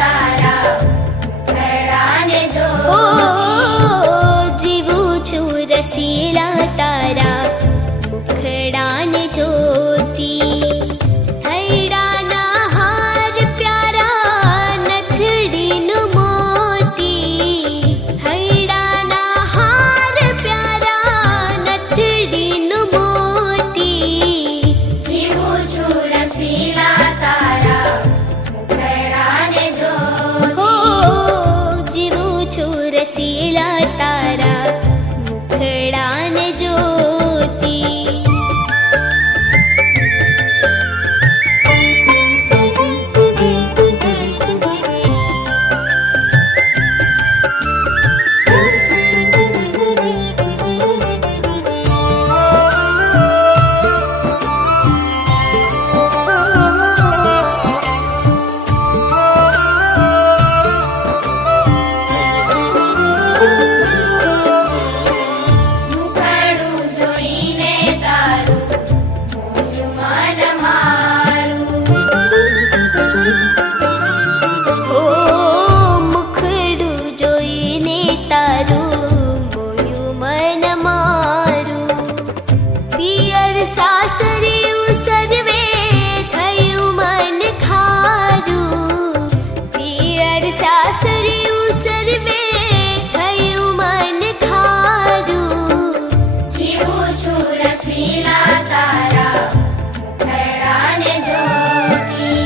તારા મુખડાને જોતી. ઓ જીવું છું રસીલા તારા મુખડાને જોતી. હૈડાના હાર પ્યારા નથડીનું મોતી. હૈડાના હાર પ્યારા નથડીનું મોતી. જીવું છું રસીલા તારા મુખડાને જોતી. હો જીવું છું રસીલા તારા મુખડાને જોતી. મુખડું જોઈને તારું મોયું મન મારું. ઓ મુખડું જોઈને તારું મોયું મન મારું. પિયર સાસરે ઉસરવે થયું મન ખારું. પિયર સાસરે ઉસરવે થયું મન ખારું. જીવું છું રસીલા તારા મુખડાને જોતી.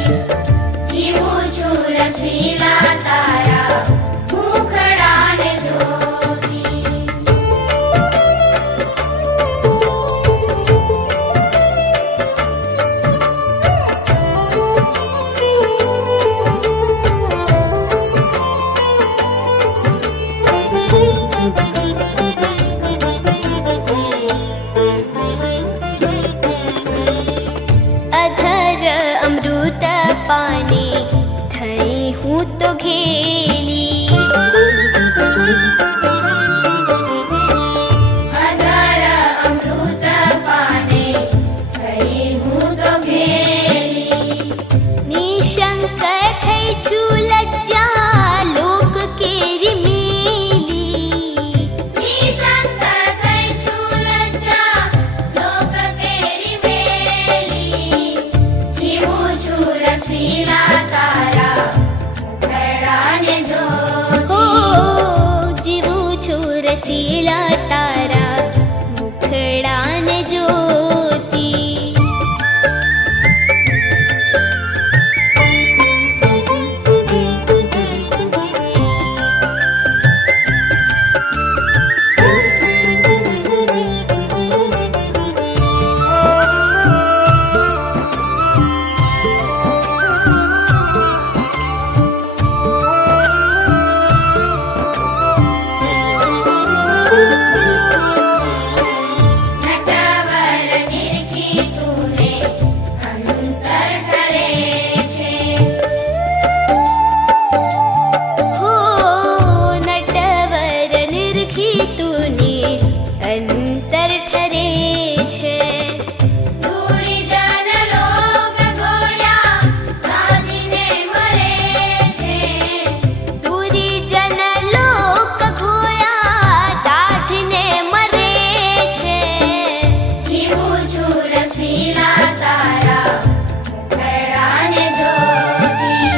જીવું છું રસીલા તારા મુખડાને જોતી. અધર અમૃત પાને થઈ હું તો ઘેલી. અધર અમૃત પાને થઈ હું તો ઘેલી. નિશંક થઈ છું લજ્જા લોક કેરી મેલી. નિશંક થઈ છું લજ્જા લોક કેરી મેલી. જીવું છું રસીલા તારા મુખડાને જોતી. હો જીવું છું રસીલા તારા મુખડાને જોતી. નટવર નિરખી તુને અંતર ઠરે છે. હો નટવર નિરખી તુને અંતર ઠરે છે. દુર્જન લોક ગોયા રાજીને મરે છે. દુરીજન લોક ઘોયા તાજને મરે છે. જીવું છું રસીલા તારા મુખડાને જોતી.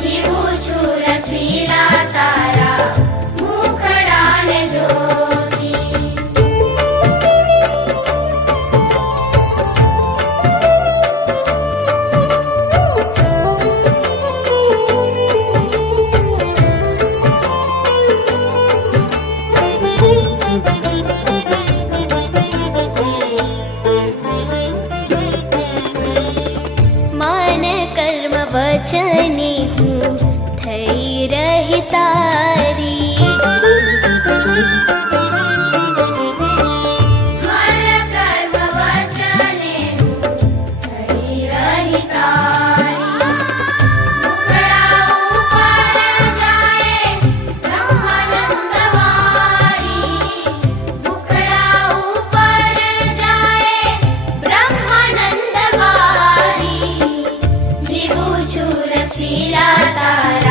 જીવું છું રસીલા તારા મુખડાને જોતી. મન કર્મ વચને હું થઈ રહી તારી. મન કર્મ વચને હું થઈ રહી તારી. મુખડા ઉપર જાય બ્રહ્માનંદ વારી. મુખડા ઉપર જાય બ્રહ્માનંદ વારી. જીવું છું રસીલા તારા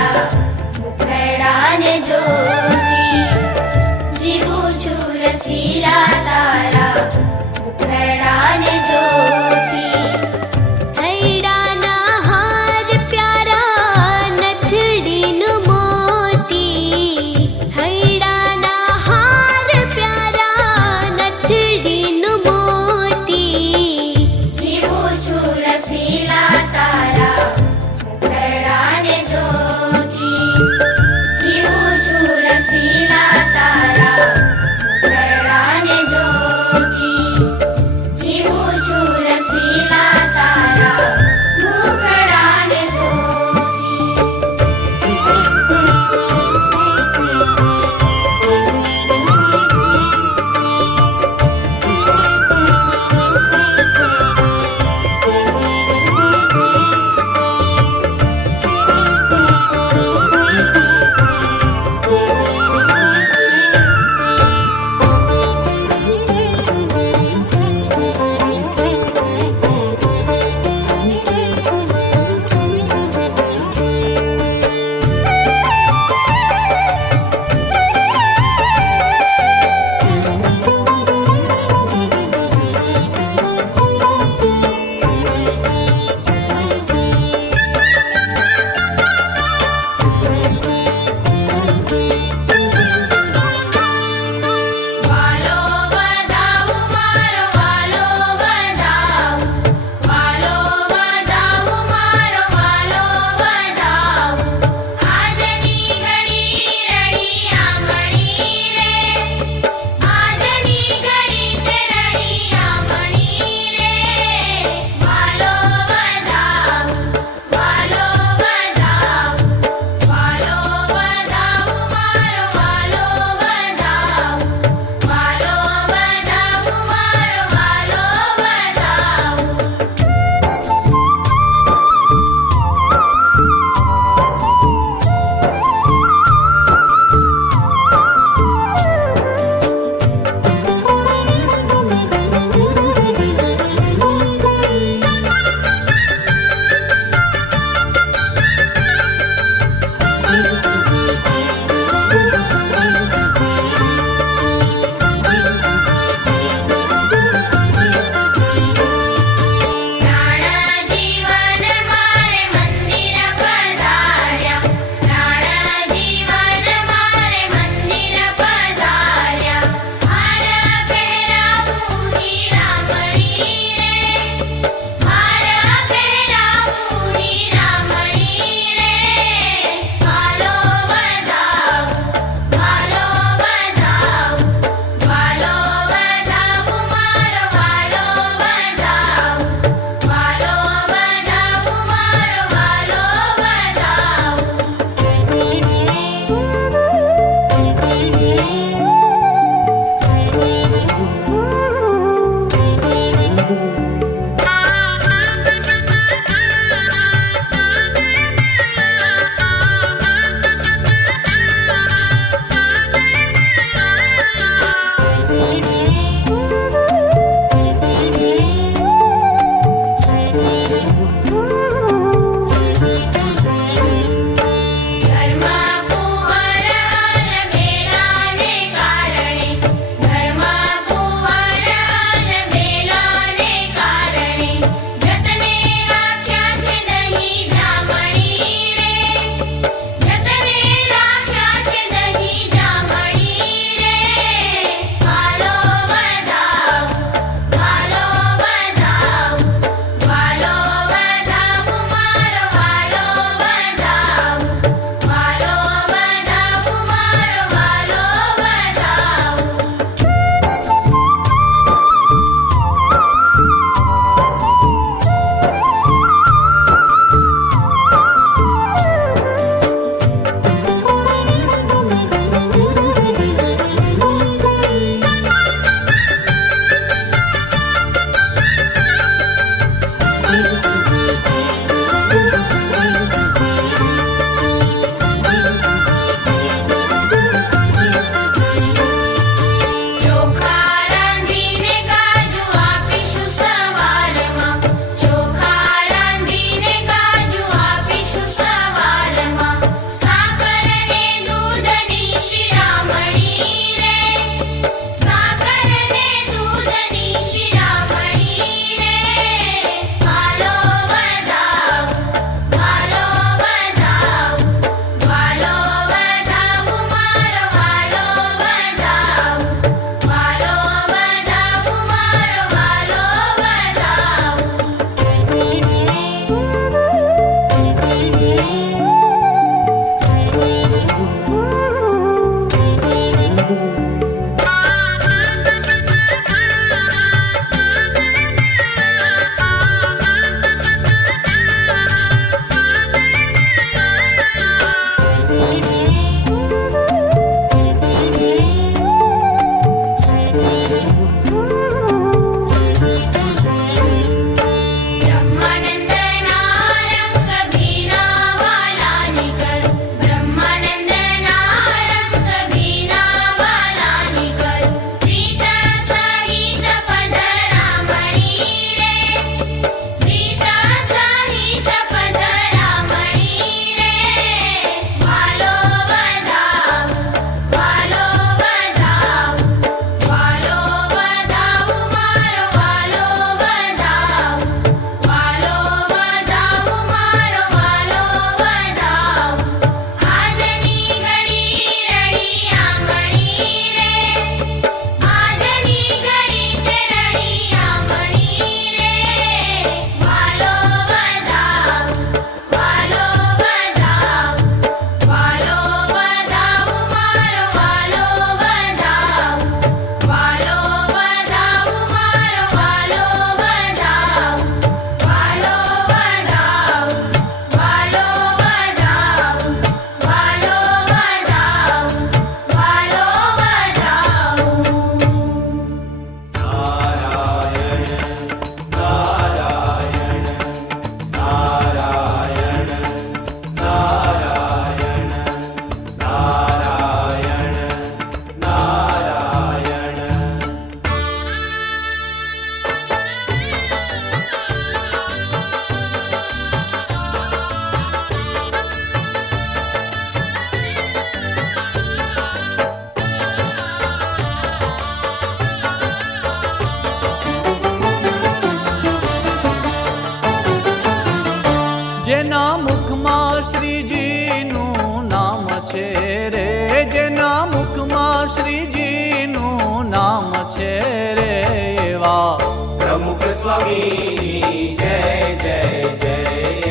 સ્વામીની જય જય જય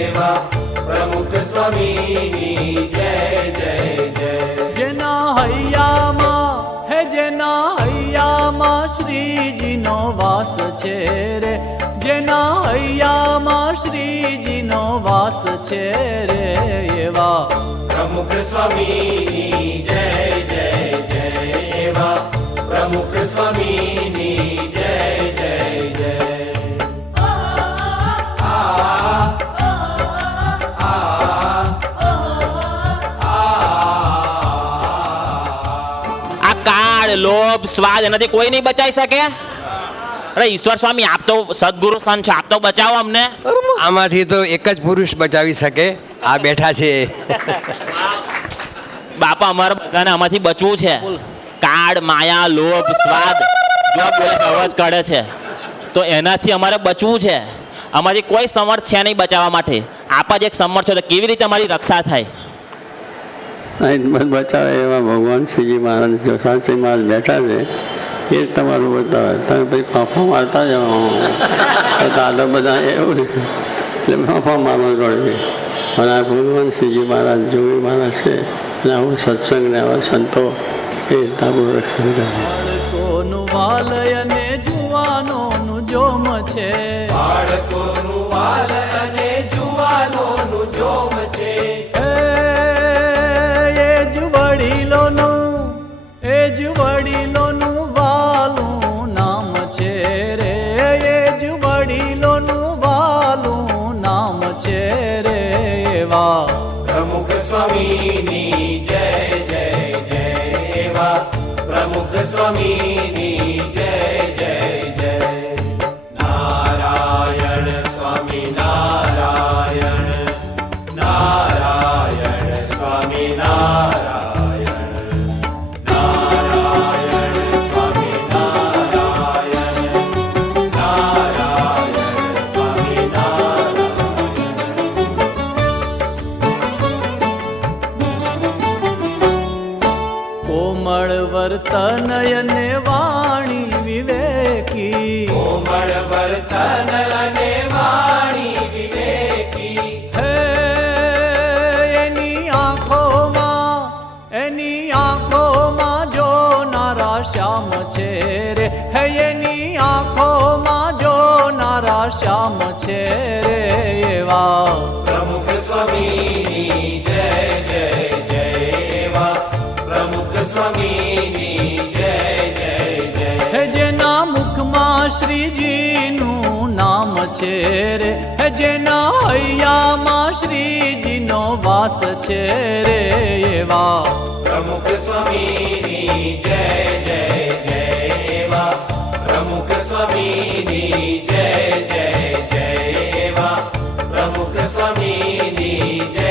એવા પ્રમુખ સ્વામીની જય જય જય. જેના હૈયામાં શ્રીજીનો વાસ છે રે, જેના હૈયામાં શ્રીજીનો વાસ છે રે, એવા પ્રમુખ સ્વામીની જય જય જય એવા પ્રમુખ સ્વામીની જય જય જય. આ કાળ લોભ સ્વાદ એનાથી કોઈ નહીં બચાવી શકે. અરે ઈશ્વર સ્વામી, આપ તો સદગુરુ સંત છો, આપ તો બચાવો અમને. આમાંથી તો એક જ પુરુષ બચાવી શકે, આ બેઠા છે. બાપા, અમારે બધાને આમાંથી બચવું છે. કાળ, માયા, લોભ, સ્વાદ જો બોલે અવાજ કાઢે છે, તો એનાથી અમારે બચવું છે. અમારી કોઈ સમર્થ છે નહીં બચાવવા માટે. આપ જ એક સમર્થ છો, તો કેવી રીતે અમારી રક્ષા થાય? અહીં બચાવે એવા ભગવાન શ્રીજી મહારાજ જો શાસ્ત્રી મહારાજ બેઠા છે, એ જ તમારું બતાવે. તમે પછી ફાંફા મારતા જાઓ, દાદા બધા એવું છે એટલે ફાંફા મારવા જોઈએ. પણ આ ભગવાન શ્રીજી મહારાજ જોગી મહારાજ છે, અને આવું સત્સંગને આવા સંતો એ તારું રક્ષણ કરે. બાળકોનું વાલય અને જુવાનોનું જોમ છે, બાળકોનું વાલ અને જુવાનોનું જોમ છે. એ જ વડીલોનું વાલું નામ છે રે, એ જ વડીલોનું વાલું નામ છે રે, એવા પ્રમુખ સ્વામીની જય જય જય એવા પ્રમુખ સ્વામીની જય જય જય. નારાયણ સ્વામી નારાયણ, નારાયણ સ્વામી નારાયણ, નારાયણ સ્વામી નારાયણ, નારાયણ સ્વામી નારાયણ. કોમળ વર્તન અને વાણી વિવેકી, કોમળ વર્તન અને વાણી વિવેકી. હે એની આંખોમાં જોનારા શ્યામ છે રે, હે એની આંખોમાં જોનારા શ્યામ છે રે, એવા પ્રમુખ સ્વામીની જય જય જય એવા પ્રમુખ સ્વામીની જય જય જય. હે જેના મુખમાં શ્રીજીનું નામ છે રે, હે જેના હૈયામાં શ્રીજીનો વાસ છે રે, એવા પ્રમુખ સ્વામીની જય જય જય એવા પ્રમુખ સ્વામીની જય જય જય એવા પ્રમુખ સ્વામીની જય